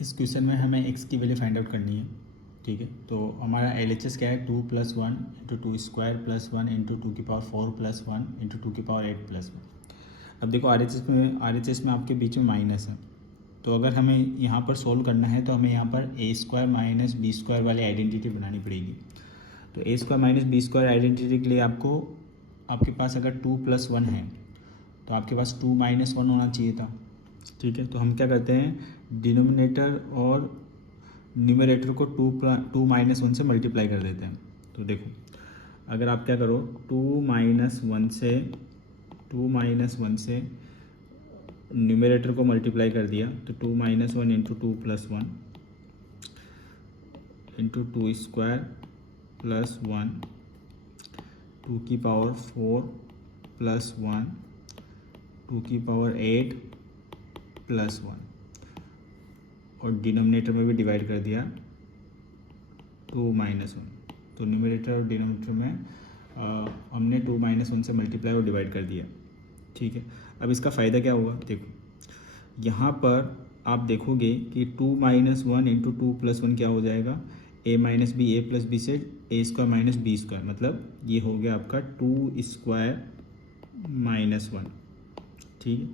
इस क्वेश्चन में हमें x की वैल्यू फाइंड आउट करनी है। ठीक है, तो हमारा LHS क्या है 2 + 1 × 2² + 1 × 2⁴ + 1 × 2⁴ + 1। अब देखो RHS में आपके बीच में माइनस है, तो अगर हमें यहाँ पर सोल्व करना है तो हमें यहाँ पर a² - b² वाली आइडेंटिटी बनानी पड़ेगी। तो a² - b² आइडेंटिटी के लिए आपके पास अगर 2 + 1 है तो आपके पास 2 - 1 होना चाहिए था। ठीक है, तो हम क्या करते हैं, डिनोमिनेटर और न्यूमरेटर को 2 - 1 से मल्टीप्लाई कर देते हैं। तो देखो, अगर आप क्या करो, 2 - 1 से न्यूमरेटर को मल्टीप्लाई कर दिया तो 2 - 1 × 2 + 1 × 2² + 1 2⁴ + 1 2⁴ + 1 और डिनोमिनेटर में भी डिवाइड कर दिया 2 - 1। तो न्यूमरेटर और डिनोमिनेटर में हमने 2 - 1 से मल्टीप्लाई और डिवाइड कर दिया। ठीक है, अब इसका फ़ायदा क्या हुआ, देखो यहाँ पर आप देखोगे कि 2 - 1 × 2 + 1 क्या हो जाएगा, a - b, a + b से a² - b², मतलब ये हो गया आपका 2² - 1। ठीक है,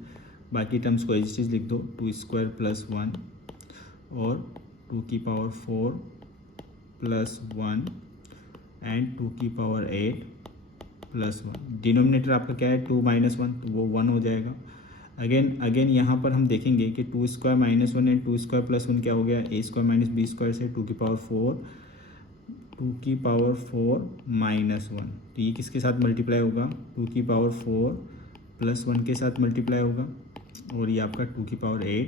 बाकी टर्म्स को ऐसी चीज़ लिख दो, 2² + 1 और 2⁴ + 1 एंड 2⁴ + 1। डिनोमिनेटर आपका क्या है 2 - 1, तो वो 1 हो जाएगा। अगेन यहाँ पर हम देखेंगे कि 2² - 1 एंड 2² + 1 क्या हो गया, a² - b² से 2⁴ -1। तो ये किसके साथ मल्टीप्लाई होगा, 2⁴ + 1 के साथ मल्टीप्लाई होगा और ये आपका 2⁴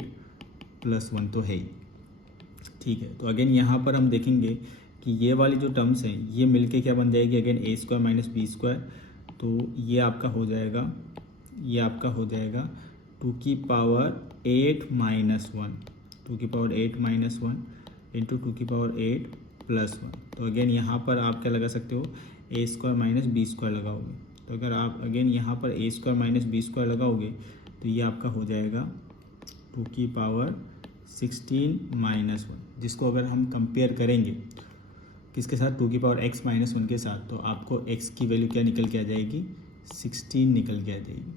+ 1 तो है ही। ठीक है, तो अगेन यहाँ पर हम देखेंगे कि ये वाली जो टर्म्स हैं ये मिलके क्या बन जाएगी, अगेन a² - b²। तो ये आपका हो जाएगा 2⁴ - 1 × 2⁴ + 1। तो अगेन यहाँ पर आप क्या लगा सकते हो, a² - b² लगाओगे। तो अगर आप अगेन यहाँ पर a² - b² लगाओगे तो ये आपका हो जाएगा 2⁴ 16 - 1, जिसको अगर हम कंपेयर करेंगे किसके साथ, 2⁴x - 1 के साथ, तो आपको x की वैल्यू क्या निकल के आ जाएगी, 16 निकल के आ जाएगी।